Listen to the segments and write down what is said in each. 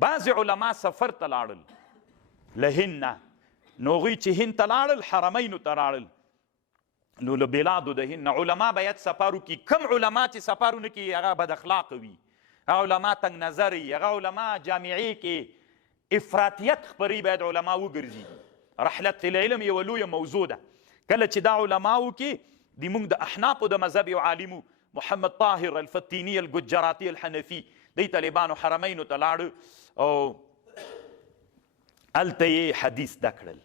بعضې علما سفر ته لاړل له هند نه، نو هغوی چې هند ته لاړل حرمینو ته لاړل، نو له بلادو د هند نه علما باید سفر وکړي. کوم علما چې سفر ونه کړي هغه بد اخلاقه وي، هغه علما تنګ نظر وي، هغه علما جامعې کې افراطیت خپروي، باید علما وګرځي. رحلت العلم یوه لویه موضوع ده. کله چې دا علما وکړي د موږ د احنافو د مذهب یو عالمو محمد طاهر الفتیني الګجراتي الحنفي، دی طالبانو حرمینو ته لاړه او هلته یې حدیث زده کړل.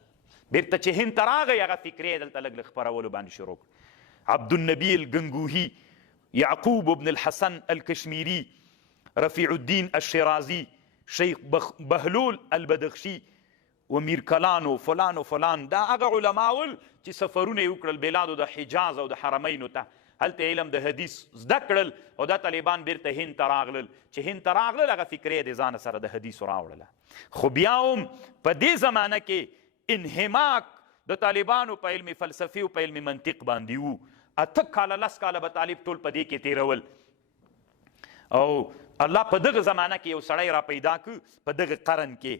بیرته چې هند ته راغی هغه فکرې یې دلته لږ خپرولو باندې شروع کړ. عبدالنبي الګنګوهي، یعقوب بن الحسن الکشمیری، رفیع الدین الشیرازی، شیخ بهلول البدخشي و میر کلان و فلان و فلان، دا هغه علما ول چې سفرونه یې وکړل بلادو د حجاز او د حرمینو ته، هلته علم د حدیث زده کړل او دا طالبان بیرته هند ته راغلل. چې هند ته راغلل هغه فکرې د ځانه سره د حدیثو راوړله. خو بیا هم په دې زمانه کې انحماق د طالبانو په علم فلسفي او په علم منطق باندې وو. 8 کاله 10 کاله به طالب ټول په دې کې تیرول، او الله په دغه زمانه کې یو سړی را پیدا کړ په دغه قرن کې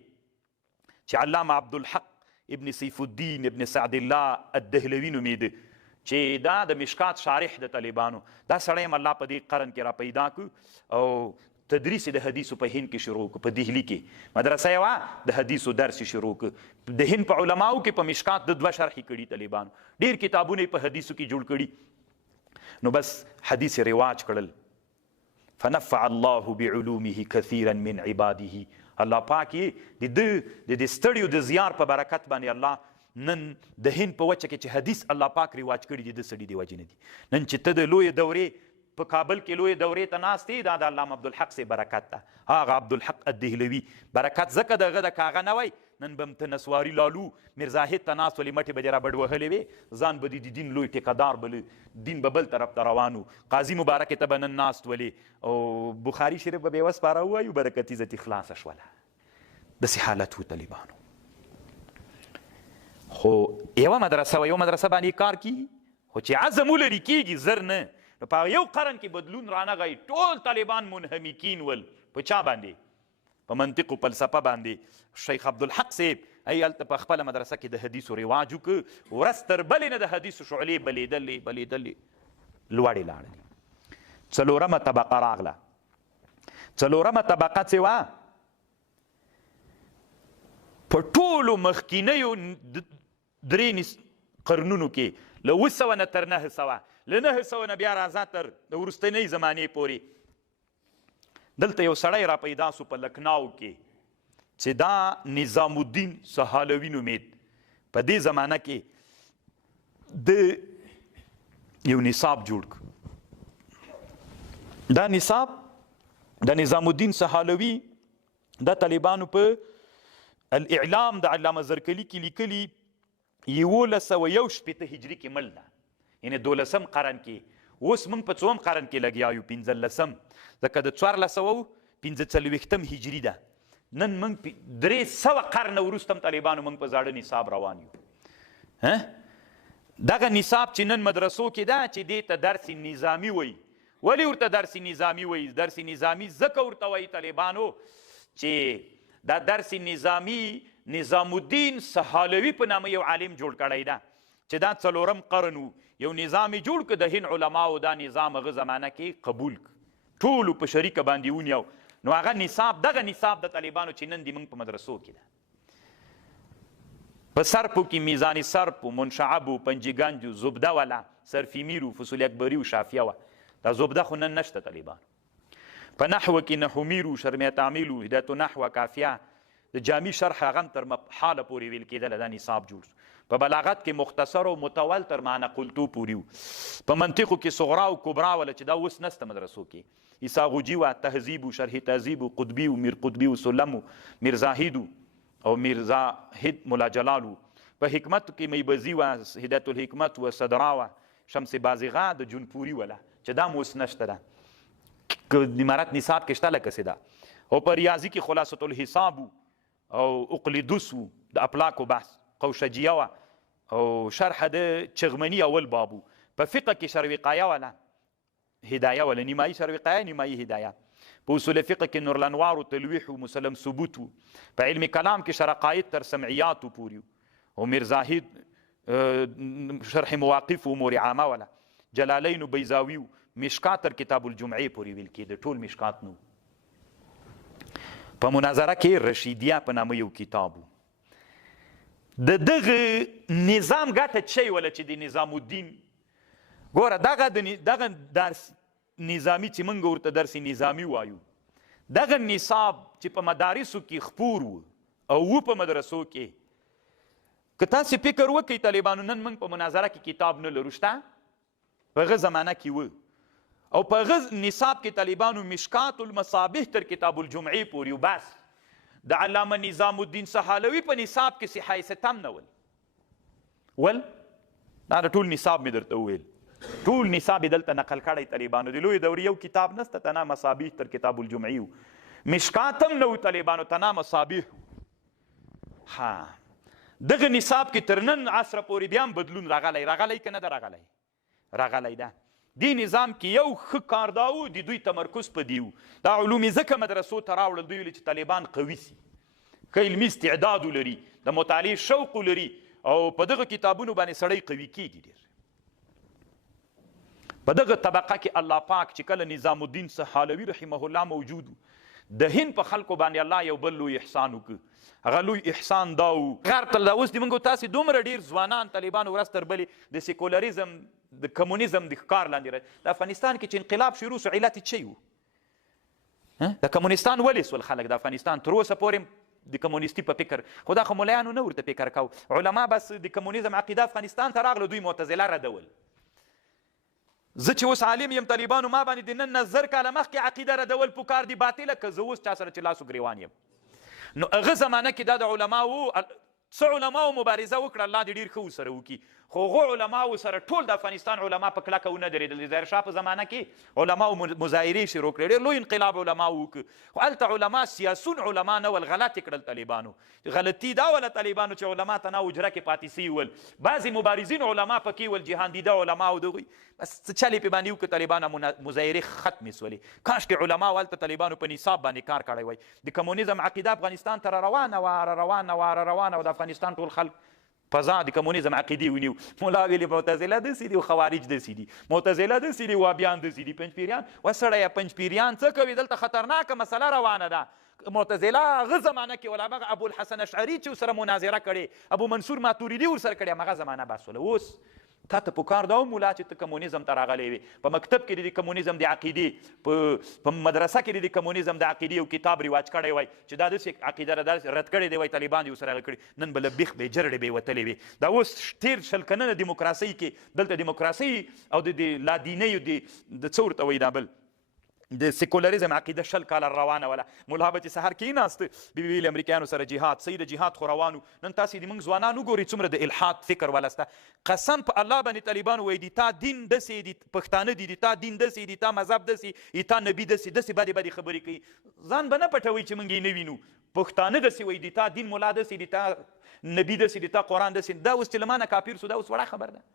چې علامه عبدالحق ابن سیف الدین ابن سعد الله الدهلوي نومېده، چې دا د مشکات شارح د طالبانو، دا سړی هم الله په دې قرن کې را پیدا کړ او تدریس د حدیثو په هند کې شروع کړ. په دهلي کې مدرسه یې وه، د حدیثو درس یې شروع کړ. د هند په علماو کې په مشکات د 2 شرحې کړي طالبانو، ډېر کتابونه یې په حدیثو کې جوړ کړي. نو بس حدیث رواج کړل. فنفع الله بعلومه كثيرا من عباده، الله پاک یې د ستړیو د زیار په برکت باندې الله نن د هند په وچه کې چې حدیث الله پاک رواج کړي دي د سړي د وجې نه دي. نن چې ته د لویې دورې په کابل کې لویې دورې ته ناست یې، دا د علامه عبدالحق سي برکت ده. هغه عبدالحق الدهلوي برکت ځکه دغه د کاغه نه وی، نن به م ته نسواري لالو میرزاهد ته ناست ولې مټې به دې را بډ وهلې وې، ځان به د دین لوی ټیکهدار بله، دین به بل طرف ته روان و. قاضي مبارکې ته به نن ناست ولې، او بخاري شریف به بې وسپاره ووایو، برکت عزتي خلاصه شوله. داسې حالت و طالبانو. خو یوه مدرسه و، یو مدرسه باندې کار کیږي، خو چې عزم ولري کیږي زر نه. نو په یو قرن کې بدلون رانغی، ټول طالبان منهمکین ول. په چا باندې؟ په منطق او فلسفه باندې. شیخ عبدالحق صاحب ای هلته په خپله مدرسه کې د حدیثو رواج وکړ، ورځ تر بلې نه د حدیثو شعلې بلېدلې لوړې لاړلې. 4مه طبقه راغله. 4مه طبقه چې وه په ټولو مخکینیو 3 قرنونو کې، له 900 نه تر 900، له 900 نه بیا راځه تر د وروستنۍ زمانې پورې. دلته یو سړی را پیدا سو په لکناو کې چې دا نظام الدین سهالوي نومید. په دې زمانه کې د یو نصاب جوړ کړ. دا نصاب د نظام الدین سهالوي د طالبانو په الاعلام د علامه زرکلي کې لیکلي 1161 هجري کې مړ ده، یعنې 12م قرن کې. اوس موږ په 4م قرن کې لګیا یو، 15م، ځکه د 1445 هجري ده. نن موږ 300 قرنه وروسته هم طالبانو موږ په زاړه نصاب روان یو. دغه نصاب چې نن مدرسو کې ده چې دې ته درس نظامي وایي. ولې ورته درس نظامي وایي؟ درس نظامي ځکه ورته وایي طالبانو چې دا درس نظامي نظام الدین سهالوي په نامه یو عالم جوړ کړی ده، چې دا 4م قرن و. یو نظام یې جوړ کړ، د هند علماو دا نظام هغه زمانه کې قبول کړ، ټولو په شریکه باندې ونیو. نو هغه نصاب، دغه نصاب د طالبانو چې نن د موږ په مدرسو کې ده. په صرفو کې میزان صرف و منشعب و پنجګنج و زبده وله، صرفي میر و فصول اکبري و شافیه وه. دا زبده خو نن نشته طالبانو. په نحوه کې نحومیر و شرمیه تعمیل و هدایت نحوه کافیه، د جامع شرح هغه هم تر حاله پورې ویل کېدله، دا نصاب جوړ. په بلاغت کې مختصر او متول تر معنی قلتو پورې و. په منطقو کې صغرا او کبرا وله، چې دا اوس نسته مدرسو کې. ایساغوجي و، تهذیب و شرح تهذیب و قطبي و میر قطبي و سلم و میر زاهد او میر زاهد ملا جلال و. په حکمت کې میبزي و، هدایت الحکمت و صدرا و شمس بازغه د جونپوري وله، چې دا اوس نشته ده. د امارت نصاب کې شته لکه څه ده. او په ریاضي کې خلاصة الحساب او اقلیدوس و د افلاک و بحث، قوشجیه و او شرح د چغمني اول بابو. په فقه کې شروقایه وله، هدایه وله، نیمایي شروقایه نیمایي هدایه. په اصول فقه کې نور الانوار و تلویح و مسلم ثبوت و په علم کلام کې شرقایت تر سمعیات و پوری و میرزاهد شرح مواقف و امور عامه ولا جلالین و بیزاوی و مشکات تر کتاب الجمعه پوری ویل کېده ټول مشکات نو. په مناظره کې رشیدیه په نامه یو کتاب و. د دغه نظام ګټه څه ولا چې د نظام الدین ګوره دغه درس نظامی چې موږ ورته درس نظامی وایو دغه نصاب چې په مدارسو کې خپور و او په مدرسو کې که تاسې فکر وکئ طالبانو نن موږ په مناظره کې کتاب نه لرو شته په هغه زمانه کې و او په هغه نصاب کې طالبانو مشکات المصابیح تر کتاب الجمعې پورې و بس د علامه نظام الدین سهالوي په نصاب کې صحای ستم نه ول دا ټول نصاب مې درته وویل ټول نصاب یې دلته نقل کړی طالبانو د لویې دورې یو کتاب نسته تنا مصابیح تر کتاب الجمعې و مشکات هم نه و طالبانو تنا مصابیح ها دغه نصاب کې تر نن عصره پورې بیا هم بدلون راغلی که نه ده راغلی ده دی نظام کې یو ښه کار دا و د دوی تمرکز په دی و دا علوم یې ځکه مدرسو ته راوړل دوی ویل چې طالبان قوي سي ښه علمي استعداد ولري د مطالعې شوق ولري او په دغه کتابونو باندې سړی قوي کېږي ډېر په دغه طبقه کې الله پاک چې کله نظام الدین سهالوي رحمه الله موجود د هند په خلکو باندې الله یو بل لوی احسان وکړ هغه لوی احسان دا و غیر ته اوس د موږ تاسې دومره ډېر ځوانان طالبانو ورځ تر بلې د سیکولریزم د کمونیزم د ښکار لاندې د افغانستان کې چې انقلاب شروع سو علت یې څه و د کمونستان ولې سول خلک د افغانستان تر اوسه پورې د کمونیستي په فکر خو دا خو ملایانو نه ورته فکر کو علما بس د کمونیزم عقیده افغانستان ته راغله دوی معتزله ردول زه چې اوس عالم یم طالبانو ما باندې د نن نه زر کاله مخکې عقیده ردول پکار دي باطله که زه اوس چا سره چې لاسو ګریوان یم نو هغه زمانه کې دا د علماو څه علماو مبارزه وکړه الله دې ډېر ښه ورسره وکړي خو هغو علماو سره ټول د افغانستان علما په کلکه ونه درېدل د ظاهرشاه په زمانه کې علماو مظاهرې شروع کړې ډېر لوی انقلاب علماو وکړ خو هلته علما سیاسون علما نه ول غلط یې کړل طالبانو غلطي دا وله طالبانو چې علما ته نه اجره کې پاتې سوي ول بعضې مبارزین علما پکې ول جهاندیده علماو دغوی بس څه چل یې پې باندې وکړه طالبانو مظاهرې ختمې سولې کاشکې علماو هلته طالبانو په نصاب باندې کار کړی وی د کمونیزم عقیده افغانستان ته روانه وه د افغانستان ټول خلک فضا د کمونیزم عقیدې ونیو ملا ویلې معتزله داسې دي او خوارج داسې دي معتزله داسې دي وابیان داسې دي پنجپیریان وسړیه پنجپیریان څه کوي دلته خطرناکه مسله روانه ده معتزله هغه زمانه کې ول ابو الحسن اشعري چې ورسره مناظره کړې ابو منصور ماتوریدي ورسره کړې همغه زمانه بس وله اوس تا ته پکار دا مولا چې ته کمونیزم ته راغلی وي په مکتب کې د کمونیزم د عقیدې په مدرسه کې د کمونیزم د عقیدې یو کتاب رواج کړی وای چې دا داسې عقیده رد کړې دی وای طالبان دې ورسره کړي نن به له بیخ به جرړې به وتلې وي دا اوس تېر شل کلنه دیموکراسۍ کې دلته دیموکراسۍ او د لادینیو د څه ورته وایي دا بل د سیکولریزم عقیده شل کاله روانه وله ملا به چې سهار کېناست بي ویل امریکایانو سره جهاد صحیح د جهاد خو روانو نن تاسې د موږ ځوانان وګورئ څومره د الحاد فکر ولسته قسم په الله باندې طالبان وایي دي تا دین داسې دي پښتانه دي تا دین داسې دي تا مذهب داسې تا نبي داسې بدې خبرې کوي ځان به نه پټوئ چې موږ یې نه وینو پښتانه داسې وایي دي تا دین ملا داسې دي تا نبي داسې دي تا قرآن داسې دا اوس چې له ما نه کافر سو دا اوس وړه خبر ده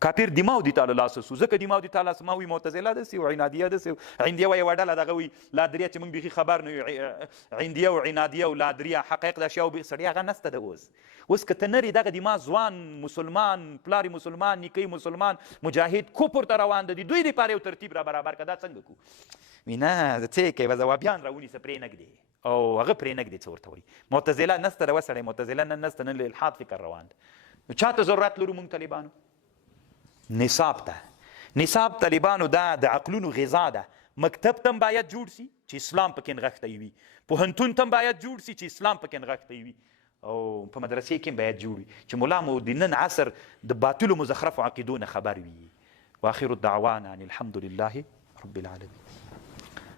کافر دماغ دي تعالی لاسه سو ځکه دماغ دي تعالی ما وي معتزله داسې او عنادیه داسې عندیه وایي یوه ډله دغه وي لادریه چې موږ بیخي خبر نه یو عندیه او عنادیه او لادریه حقایق د اشیاو سړي هغه نسته ده اوس که ته نرې دغه دماغ ځوان مسلمان پلار مسلمان نیکۍ مسلمان مجاهد کفر ته روان ده دي دوی دپاره یو ترتیب را برابر که دا څنګه کو وي نه څه کوي به ځوابیان راونیسه پرې نږدې او هغه پرې نږدې څه ورته وایي معتزله نسته ده وسړی معتزله نن نسته نن له الحاد فکر روان ده نو چاته ضرورت لرو موږ طالبانو نصاب طالبانو دا د عقلونو غذا ده مکتب تم باید جوړ سي چې اسلام پکې نغښتی وي پوهنتون تم باید جوړ سي چې اسلام پکې نغښتی وي او په مدرسې کې باید جوړ وي چې ملا مو د نن عصر د باطلو مزخرفو عقیدو نه خبر وي واخر الدعوانا ان الحمد لله رب العالمين